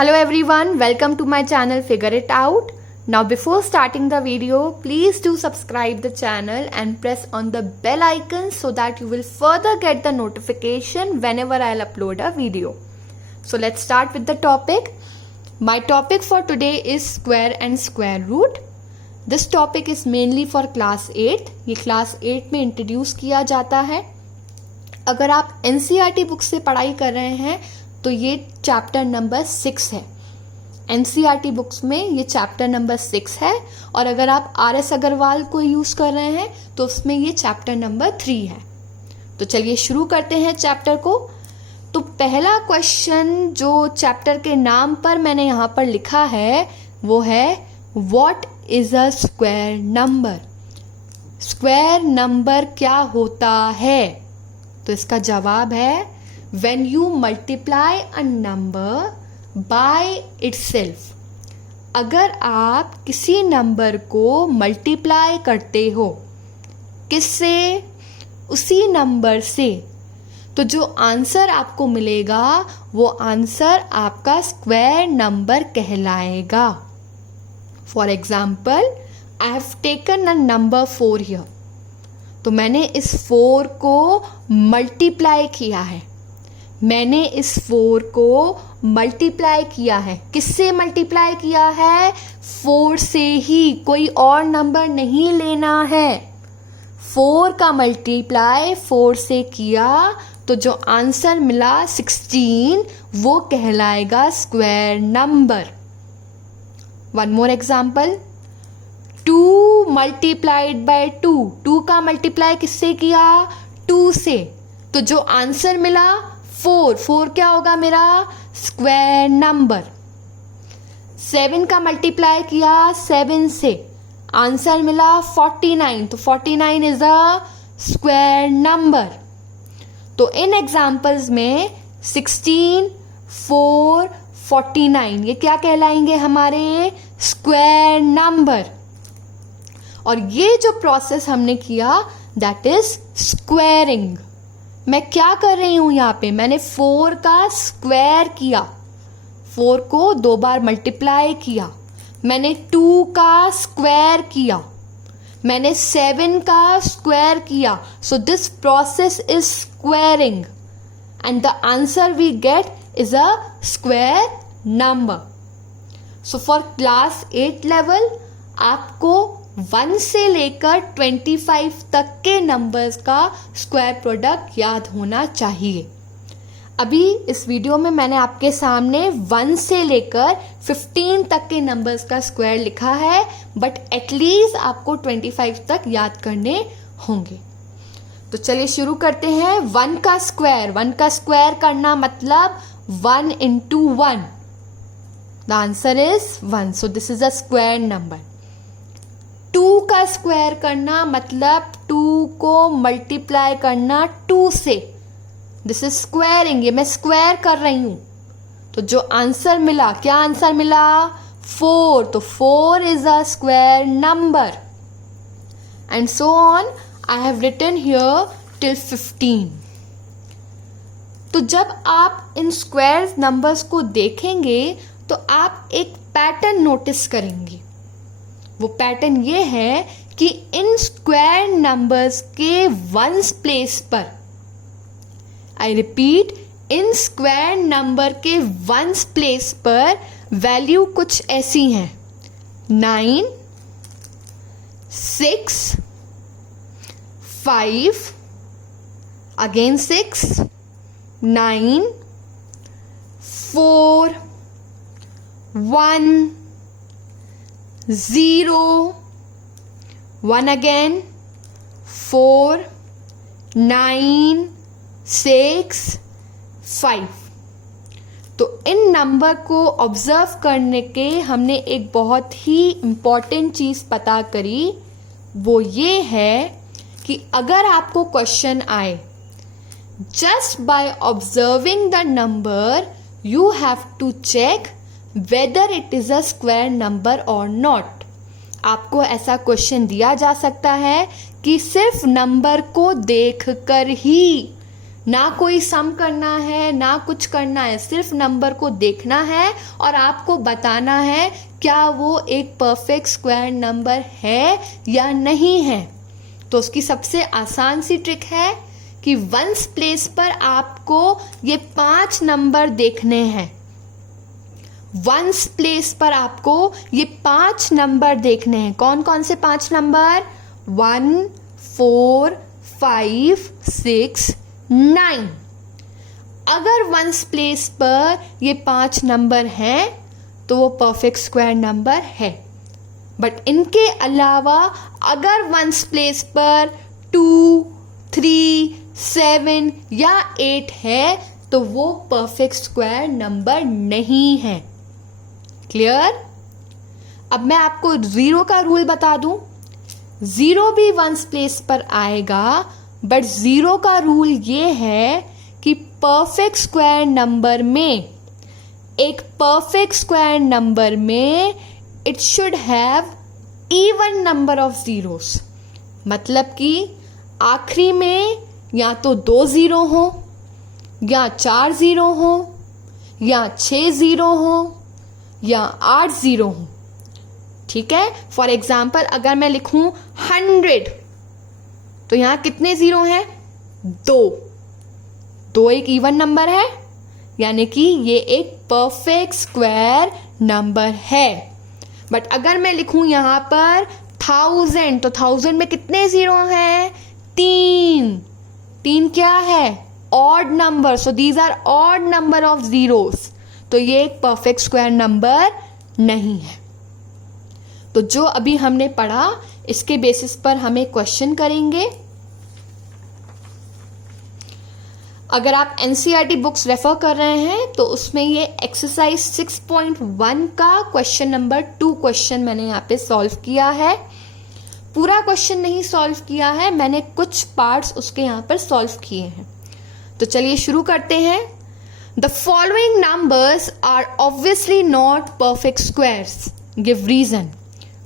Hello everyone, welcome to my channel Figure It Out. Now before starting the video, please do subscribe the channel and press on the bell icon so that you will further get the notification whenever I'll upload a video. So let's start with the topic. My topic for today is square and square root. This topic is mainly for class 8. ये class 8 में introduce किया जाता है. अगर आप NCERT book से पढ़ाई कर रहे हैं तो ये चैप्टर नंबर 6 है. NCERT बुक्स में ये चैप्टर नंबर 6 है और अगर आप RS अग्रवाल को यूज कर रहे हैं तो उसमें ये चैप्टर नंबर 3 है. तो चलिए शुरू करते हैं चैप्टर को. तो पहला क्वेश्चन जो चैप्टर के नाम पर मैंने यहाँ पर लिखा है वो है what is a square number. Square number क्या होता है? तो इसका जवाब है when you multiply a number by itself. अगर आप किसी नंबर को मल्टीप्लाई करते हो किससे? उसी नंबर से, तो जो आंसर आपको मिलेगा वो आंसर आपका स्क्वायर नंबर कहलाएगा. For example, I have taken a number 4 here. तो मैंने इस 4 को मल्टीप्लाई किया है. मैंने इस 4 को मल्टीप्लाई किया है. किससे मल्टीप्लाई किया है? 4 से ही. कोई और नंबर नहीं लेना है. 4 का मल्टीप्लाई 4 से किया तो जो आंसर मिला 16 वो कहलाएगा square number. One more example, 2 multiplied by 2. 2 का मल्टीप्लाई किससे किया? 2 से. तो जो आंसर मिला 4 क्या होगा मेरा? Square number. 7 का मल्टीप्लाई किया 7 से, आंसर मिला 49. तो 49 इज अ स्क्वायर नंबर. तो इन एग्जाम्पल्स में 16, 4, 49 ये क्या कहलाएंगे? हमारे स्क्वायर नंबर. और ये जो प्रोसेस हमने किया दैट इज स्क्वायरिंग. मैं क्या कर रही हूं यहां पे? मैंने 4 का स्क्वायर किया. 4 को 2 बार मल्टीप्लाई किया. मैंने 2 का स्क्वायर किया. मैंने 7 का स्क्वायर किया. So this process is squaring and the answer we get is a square number. So for class 8 level आपको 1 से लेकर 25 तक के नंबर्स का स्क्वायर प्रोडक्ट याद होना चाहिए. अभी इस वीडियो में मैंने आपके सामने 1 से लेकर 15 तक के नंबर्स का स्क्वायर लिखा है, बट एटलीस्ट आपको 25 तक याद करने होंगे. तो चलिए शुरू करते हैं. 1 का स्क्वायर. 1 का स्क्वायर करना मतलब 1 into 1. The answer is 1. So this is a square number. 2 का स्क्वायर करना मतलब 2 को मल्टीप्लाई करना 2 से. This is squaring. ये मैं स्क्वायर कर रही हूं. तो जो आंसर मिला, क्या आंसर मिला? 4. तो 4 is a square number and so on. I have written here till 15. तो जब आप इन स्क्वायर नंबर्स को देखेंगे तो आप एक पैटर्न नोटिस करेंगे. वो पैटर्न ये है कि इन स्क्वायर नंबर्स के वंस प्लेस पर, I repeat, in square number के वंस प्लेस पर वैल्यू कुछ ऐसी हैं. 9, 6, 5, अगेन 6, 9, 4, 1, 0, 1 again, 4, 9, 6, 5. तो इन नंबर को ऑब्जर्व करने के हमने एक बहुत ही इम्पॉर्टेंट चीज़ पता करी. वो ये है कि अगर आपको क्वेश्चन आए, just by observing the number you have to check whether it is a square number or not. आपको ऐसा क्वेश्चन दिया जा सकता है कि सिर्फ नंबर को देखकर ही ना कोई सम करना है ना कुछ करना है, सिर्फ नंबर को देखना है और आपको बताना है क्या वो एक परफेक्ट स्क्वायर नंबर है या नहीं है। तो उसकी सबसे आसान सी ट्रिक है कि वंस प्लेस पर आपको ये 5 नंबर देखने हैं। वंस प्लेस पर आपको ये 5 नंबर देखने हैं। कौन कौन से 5 नंबर? 1, 4, 5, 6, 9। अगर वंस प्लेस पर ये 5 नंबर हैं तो वो परफेक्ट स्क्वायर नंबर है। बट इनके अलावा अगर वंस प्लेस पर 2, 3, 7 या 8 है तो वो परफेक्ट स्क्वायर नंबर नहीं है। क्लियर? अब मैं आपको 0 का रूल बता दूं। 0 भी वंस प्लेस पर आएगा, बट 0 का रूल ये है कि परफेक्ट स्क्वायर नंबर में, एक परफेक्ट स्क्वायर नंबर में it should have even number of zeros. मतलब कि आखिरी में या तो 2 0 हो, या 4 0 हो, या 6 0 हो, या 8 0 हो। ठीक है? फॉर एग्जाम्पल अगर मैं लिखूं 100 तो यहां कितने 0 हैं? 2 एक इवन नंबर है, यानी कि ये एक परफेक्ट स्क्वायर नंबर है। बट अगर मैं लिखूं यहां पर 1000 तो 1000 में कितने 0 हैं? 3 क्या है? Odd number. So these are odd number of zeros. तो ये एक परफेक्ट स्क्वायर नंबर नहीं है। तो जो अभी हमने पढ़ा इसके बेसिस पर हमें क्वेश्चन करेंगे। अगर आप एनसीईआरटी बुक्स रेफर कर रहे हैं तो उसमें ये एक्सरसाइज 6.1 का क्वेश्चन नंबर 2 क्वेश्चन मैंने यहाँ पे सॉल्व किया है। पूरा क्वेश्चन नहीं सॉल्व किया है, मैंने कुछ पार्ट्स उसके यहाँ पर सॉल्व किए हैं। तो चलिए शुरू करते हैं। The following numbers are obviously not perfect squares. Give reason.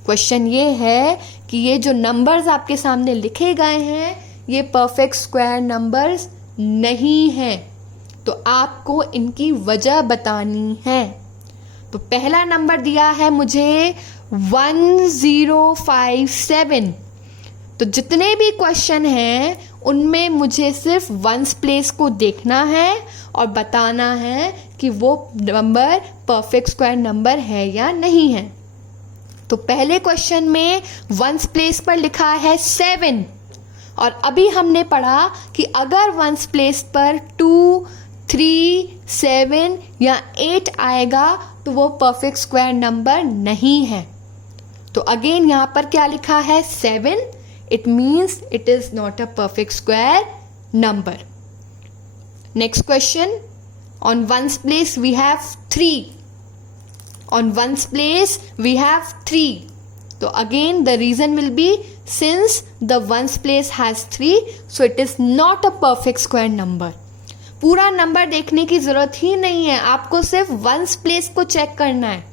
Question ये है कि ये जो नंबर्स आपके सामने लिखे गए हैं ये परफेक्ट स्क्वायर नंबर्स नहीं हैं। तो आपको इनकी वजह बतानी है। तो पहला नंबर दिया है मुझे 1057। तो जितने भी क्वेश्चन हैं उनमें मुझे सिर्फ वंस प्लेस को देखना है और बताना है कि वो नंबर परफेक्ट स्क्वायर नंबर है या नहीं है। तो पहले क्वेश्चन में वंस प्लेस पर लिखा है 7 और अभी हमने पढ़ा कि अगर वंस प्लेस पर 2, 3, 7 या 8 आएगा तो वो परफेक्ट स्क्वायर नंबर नहीं है। तो अगेन यहाँ पर क्या लिखा है? 7. It means it is not a perfect square number. Next question. On ones place we have 3. On ones place we have 3. So again the reason will be since the ones place has 3, so it is not a perfect square number. पूरा number देखने की जरूरत ही नहीं है, आपको सिर्फ ones place को check करना है।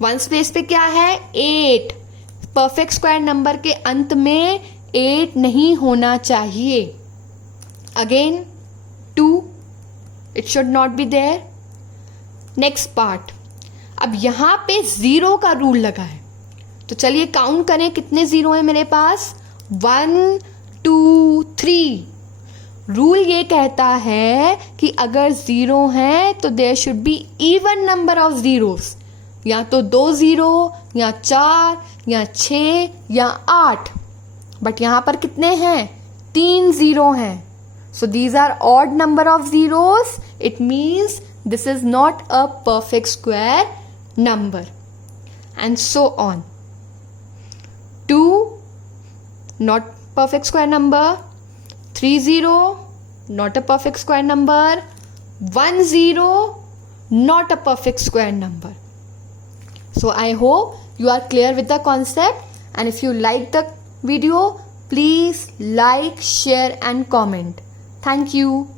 वंस प्लेस पे क्या है? 8। परफेक्ट स्क्वायर नंबर के अंत में 8 नहीं होना चाहिए। Again 2, it should not be there. Next part, अब यहां पे 0 का रूल लगा है, तो चलिए काउंट करें कितने 0 है मेरे पास। 1, 2, 3। रूल ये कहता है कि अगर 0 है तो there should be even number of zeros, या तो 2 0 या 4 या 6 या 8। बट यहां पर कितने हैं? 3 0 हैं। So these are odd number of zeros. It means this is not a perfect square number and so on. 2 not perfect square number, 3 0 not a perfect square number, 1 0 not a perfect square number. So I hope you are clear with the concept, and if you like the video, please like, share and comment. Thank you.